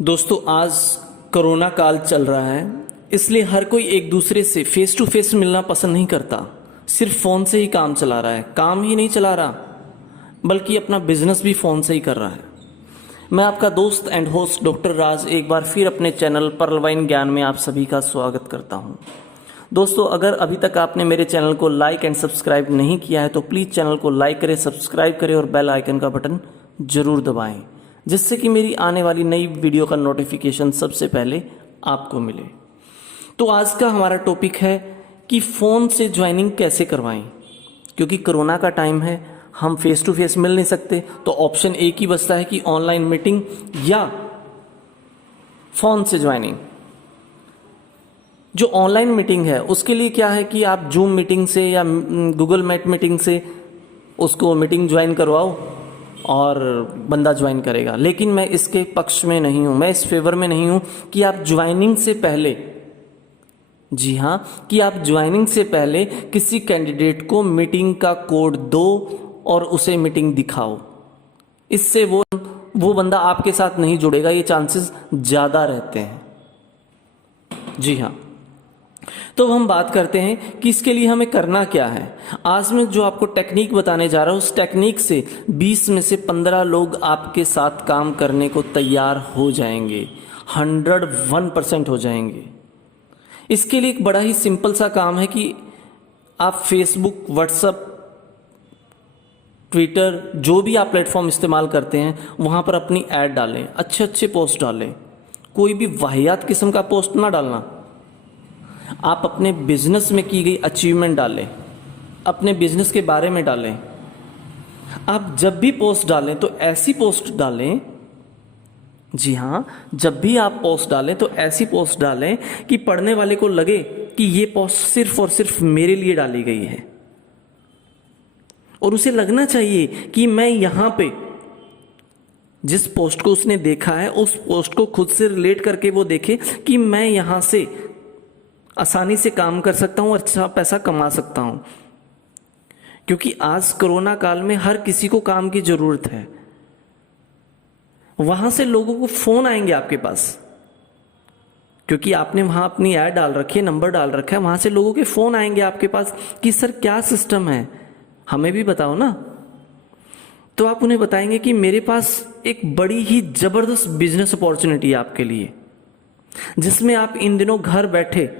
दोस्तों आज कोरोना काल चल रहा है, इसलिए हर कोई एक दूसरे से फेस टू फेस मिलना पसंद नहीं करता। सिर्फ फ़ोन से ही काम चला रहा है। काम ही नहीं चला रहा बल्कि अपना बिजनेस भी फ़ोन से ही कर रहा है। मैं आपका दोस्त एंड होस्ट डॉक्टर राज एक बार फिर अपने चैनल पर्लवाइन ज्ञान में आप सभी का स्वागत करता हूं। दोस्तों अगर अभी तक आपने मेरे चैनल को लाइक एंड सब्सक्राइब नहीं किया है तो प्लीज़ चैनल को लाइक करें, सब्सक्राइब करें और बेल आइकन का बटन ज़रूर दबाएं, जिससे कि मेरी आने वाली नई वीडियो का नोटिफिकेशन सबसे पहले आपको मिले। तो आज का हमारा टॉपिक है कि फ़ोन से ज्वाइनिंग कैसे करवाएं। क्योंकि कोरोना का टाइम है, हम फेस टू फेस मिल नहीं सकते, तो ऑप्शन एक ही बचता है कि ऑनलाइन मीटिंग या फ़ोन से ज्वाइनिंग। जो ऑनलाइन मीटिंग है उसके लिए क्या है कि आप जूम मीटिंग से या गूगल मीट मीटिंग से उसको मीटिंग ज्वाइन करवाओ और बंदा ज्वाइन करेगा। लेकिन मैं इसके पक्ष में नहीं हूँ, मैं इस फेवर में नहीं हूँ कि आप ज्वाइनिंग से पहले, जी हाँ, कि आप ज्वाइनिंग से पहले किसी कैंडिडेट को मीटिंग का कोड दो और उसे मीटिंग दिखाओ। इससे वो बंदा आपके साथ नहीं जुड़ेगा, ये चांसेस ज़्यादा रहते हैं। जी हाँ, तो हम बात करते हैं कि इसके लिए हमें करना क्या है। आज मैं जो आपको टेक्निक बताने जा रहा हूँ, उस टेक्निक से 20 में से 15 लोग आपके साथ काम करने को तैयार हो जाएंगे, 101% हो जाएंगे। इसके लिए एक बड़ा ही सिंपल सा काम है कि आप फेसबुक, व्हाट्सएप, ट्विटर, जो भी आप प्लेटफॉर्म इस्तेमाल करते हैं वहाँ पर अपनी ऐड डालें, अच्छे अच्छे पोस्ट डालें। कोई भी वाहियात किस्म का पोस्ट ना डालना। आप अपने बिजनेस में की गई अचीवमेंट डालें, अपने बिजनेस के बारे में डालें। आप जब भी पोस्ट डालें तो ऐसी पोस्ट डालें, जी हाँ, जब भी आप पोस्ट डालें तो ऐसी पोस्ट डालें कि पढ़ने वाले को लगे कि ये पोस्ट सिर्फ और सिर्फ मेरे लिए डाली गई है। और उसे लगना चाहिए कि मैं यहाँ पे जिस पोस्ट को उसने देखा है उस पोस्ट को खुद से रिलेट करके वो देखे कि मैं यहाँ से आसानी से काम कर सकता हूँ, अच्छा पैसा कमा सकता हूँ। क्योंकि आज कोरोना काल में हर किसी को काम की जरूरत है। वहां से लोगों को फोन आएंगे आपके पास, क्योंकि आपने वहां अपनी ऐड डाल रखी है, नंबर डाल रखा है, वहां से लोगों के फोन आएंगे आपके पास कि सर क्या सिस्टम है, हमें भी बताओ ना। तो आप उन्हें बताएंगे कि मेरे पास एक बड़ी ही जबरदस्त बिजनेस अपॉर्चुनिटी है आपके लिए, जिसमें आप इन दिनों घर बैठे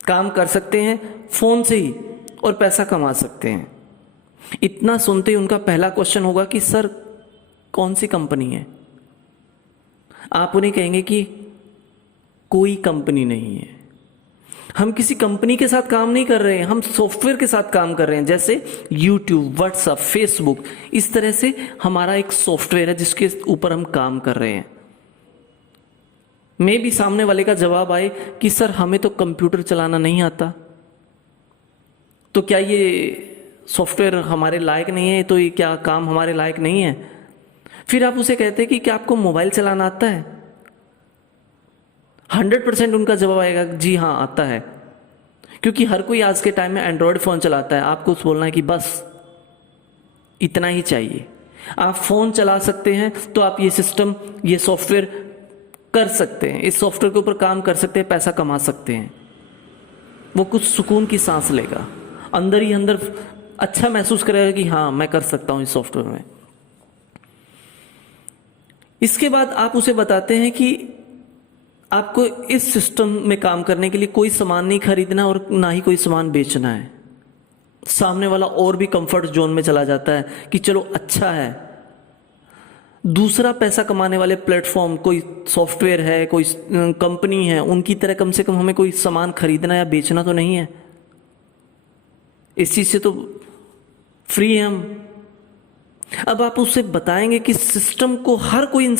काम कर सकते हैं फोन से ही और पैसा कमा सकते हैं। इतना सुनते ही उनका पहला क्वेश्चन होगा कि सर कौन सी कंपनी है। आप उन्हें कहेंगे कि कोई कंपनी नहीं है, हम किसी कंपनी के साथ काम नहीं कर रहे हैं, हम सॉफ्टवेयर के साथ काम कर रहे हैं। जैसे यूट्यूब, व्हाट्सएप, फेसबुक, इस तरह से हमारा एक सॉफ्टवेयर है जिसके ऊपर हम काम कर रहे हैं। मैं भी सामने वाले का जवाब आए कि सर हमें तो कंप्यूटर चलाना नहीं आता, तो क्या ये सॉफ्टवेयर हमारे लायक नहीं है, तो ये क्या काम हमारे लायक नहीं है। फिर आप उसे कहते हैं कि क्या आपको मोबाइल चलाना आता है। 100% उनका जवाब आएगा जी हाँ आता है, क्योंकि हर कोई आज के टाइम में एंड्रॉयड फ़ोन चलाता है। आपको बोलना है कि बस इतना ही चाहिए, आप फ़ोन चला सकते हैं तो आप ये सिस्टम, ये सॉफ्टवेयर कर सकते हैं, इस सॉफ्टवेयर के ऊपर काम कर सकते हैं, पैसा कमा सकते हैं। वो कुछ सुकून की सांस लेगा, अंदर ही अंदर अच्छा महसूस करेगा कि हाँ मैं कर सकता हूँ इस सॉफ्टवेयर में। इसके बाद आप उसे बताते हैं कि आपको इस सिस्टम में काम करने के लिए कोई सामान नहीं खरीदना और ना ही कोई सामान बेचना है। सामने वाला और भी कंफर्ट जोन में चला जाता है कि चलो अच्छा है, दूसरा पैसा कमाने वाले प्लेटफॉर्म, कोई सॉफ्टवेयर है, कोई कंपनी है, उनकी तरह कम से कम हमें कोई सामान खरीदना या बेचना तो नहीं है। इस चीज से तो फ्री है हम। अब आप उससे बताएंगे कि सिस्टम को हर कोई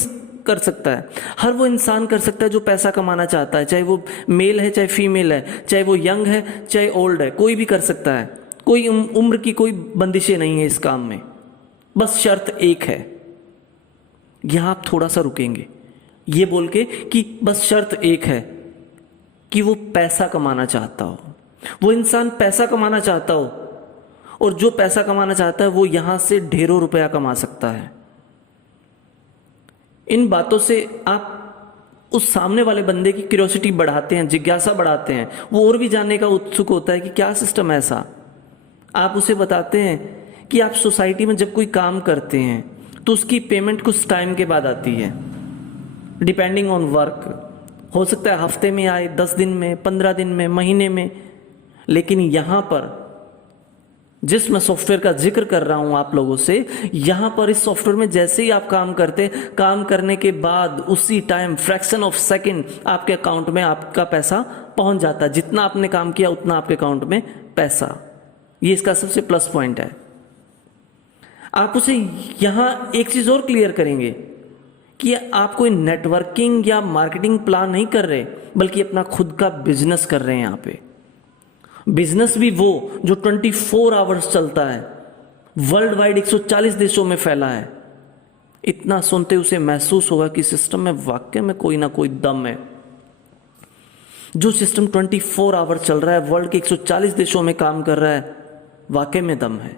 कर सकता है, हर वो इंसान कर सकता है जो पैसा कमाना चाहता है, चाहे वो मेल है चाहे फीमेल है, चाहे वो यंग है चाहे ओल्ड है, कोई भी कर सकता है। कोई उम्र की कोई बंदिशें नहीं है इस काम में। बस शर्त एक है, यहां आप थोड़ा सा रुकेंगे ये बोल के कि बस शर्त एक है कि वो पैसा कमाना चाहता हो, वो इंसान पैसा कमाना चाहता हो, और जो पैसा कमाना चाहता है वो यहां से ढेरों रुपया कमा सकता है। इन बातों से आप उस सामने वाले बंदे की क्यूरियोसिटी बढ़ाते हैं, जिज्ञासा बढ़ाते हैं, वो और भी जानने का उत्सुक होता है कि क्या सिस्टम है ऐसा। आप उसे बताते हैं कि आप सोसाइटी में जब कोई काम करते हैं तो उसकी पेमेंट कुछ टाइम के बाद आती है, डिपेंडिंग ऑन वर्क। हो सकता है हफ्ते में आए, 10 दिन में, 15 दिन में, महीने में। लेकिन यहां पर जिस मैं सॉफ्टवेयर का जिक्र कर रहा हूं आप लोगों से, यहां पर इस सॉफ्टवेयर में जैसे ही आप काम करते, काम करने के बाद उसी टाइम फ्रैक्शन ऑफ सेकंड आपके अकाउंट में आपका पैसा पहुंच जाता है। जितना आपने काम किया उतना आपके अकाउंट में पैसा। ये इसका सबसे प्लस पॉइंट है। आप उसे यहां एक चीज और क्लियर करेंगे कि आप कोई नेटवर्किंग या मार्केटिंग प्लान नहीं कर रहे, बल्कि अपना खुद का बिजनेस कर रहे हैं। यहां पे बिजनेस भी वो जो 24 आवर्स चलता है, वर्ल्ड वाइड 140 देशों में फैला है। इतना सुनते उसे महसूस होगा कि सिस्टम में वाकई में कोई ना कोई दम है। जो सिस्टम 24 आवर चल रहा है, वर्ल्ड के 140 देशों में काम कर रहा है, वाकई में दम है।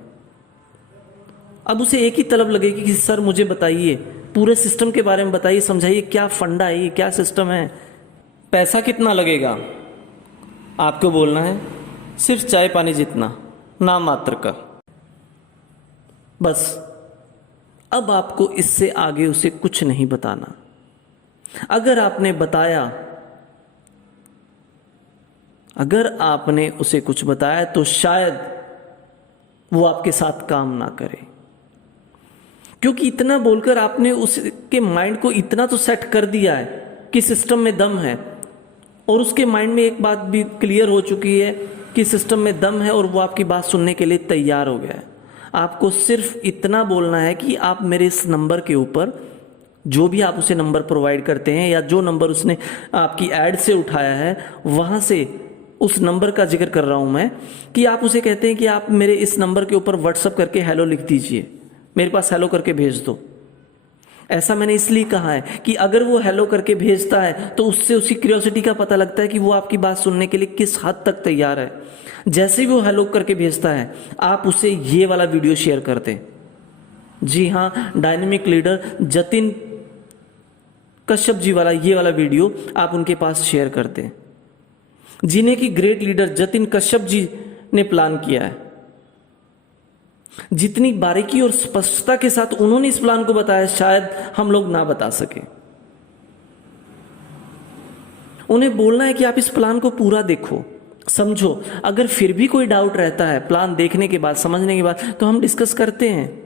अब उसे एक ही तलब लगेगी कि सर मुझे बताइए, पूरे सिस्टम के बारे में बताइए, समझाइए क्या फंडा है, ये क्या सिस्टम है, पैसा कितना लगेगा। आपको बोलना है सिर्फ चाय पानी जितना, नाम मात्र का, बस। अब आपको इससे आगे उसे कुछ नहीं बताना। अगर आपने बताया, अगर आपने उसे कुछ बताया तो शायद वो आपके साथ काम ना करे, क्योंकि इतना बोलकर आपने उसके माइंड को इतना तो सेट कर दिया है कि सिस्टम में दम है, और उसके माइंड में एक बात भी क्लियर हो चुकी है कि सिस्टम में दम है, और वो आपकी बात सुनने के लिए तैयार हो गया है। आपको सिर्फ इतना बोलना है कि आप मेरे इस नंबर के ऊपर, जो भी आप उसे नंबर प्रोवाइड करते हैं या जो नंबर उसने आपकी ऐड से उठाया है, वहां से उस नंबर का जिक्र कर रहा हूं मैं, कि आप उसे कहते हैं कि आप मेरे इस नंबर के ऊपर व्हाट्सअप करके हेलो लिख दीजिए, मेरे पास हेलो करके भेज दो। ऐसा मैंने इसलिए कहा है कि अगर वो हेलो करके भेजता है तो उससे उसकी क्यूरियोसिटी का पता लगता है कि वो आपकी बात सुनने के लिए किस हद तक तैयार है। जैसे ही वो हेलो करके भेजता है, आप उसे ये वाला वीडियो शेयर कर दें। जी हाँ, डायनेमिक लीडर जतिन कश्यप जी वाला ये वाला वीडियो आप उनके पास शेयर कर दें, जिन्हें कि ग्रेट लीडर जतिन कश्यप जी ने प्लान किया है। जितनी बारीकी और स्पष्टता के साथ उन्होंने इस प्लान को बताया, शायद हम लोग ना बता सके। उन्हें बोलना है कि आप इस प्लान को पूरा देखो, समझो। अगर फिर भी कोई डाउट रहता है प्लान देखने के बाद, समझने के बाद, तो हम डिस्कस करते हैं।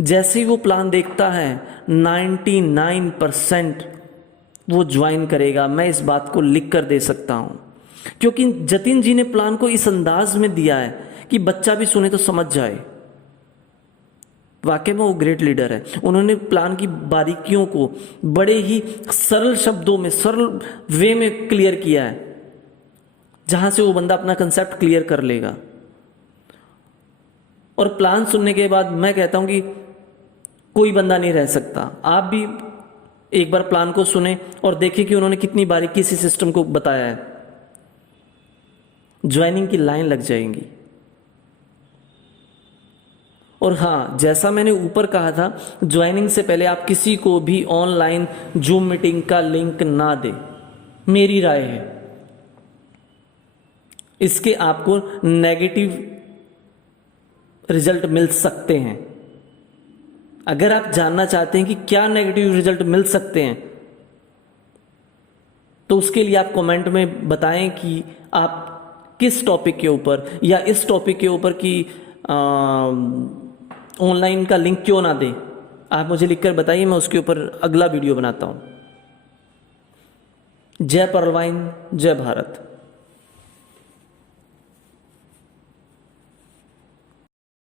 जैसे ही वो प्लान देखता है, 99% वो ज्वाइन करेगा। मैं इस बात को लिख कर दे सकता हूं, क्योंकि जतिन जी ने प्लान को इस अंदाज में दिया है कि बच्चा भी सुने तो समझ जाए। वाकई में वो ग्रेट लीडर है। उन्होंने प्लान की बारीकियों को बड़े ही सरल शब्दों में, सरल वे में क्लियर किया है, जहां से वो बंदा अपना कंसेप्ट क्लियर कर लेगा। और प्लान सुनने के बाद मैं कहता हूं कि कोई बंदा नहीं रह सकता। आप भी एक बार प्लान को सुने और देखें कि उन्होंने कितनी बारीकी से सिस्टम को बताया है। ज्वाइनिंग की लाइन लग जाएंगी। और हाँ, जैसा मैंने ऊपर कहा था, ज्वाइनिंग से पहले आप किसी को भी ऑनलाइन जूम मीटिंग का लिंक ना दें, मेरी राय है। इसके आपको नेगेटिव रिजल्ट मिल सकते हैं। अगर आप जानना चाहते हैं कि क्या नेगेटिव रिजल्ट मिल सकते हैं, तो उसके लिए आप कमेंट में बताएं कि आप किस टॉपिक के ऊपर या इस टॉपिक के ऊपर की ऑनलाइन का लिंक क्यों ना दें। आप मुझे लिखकर बताइए, मैं उसके ऊपर अगला वीडियो बनाता हूं। जय परवाइन, जय भारत।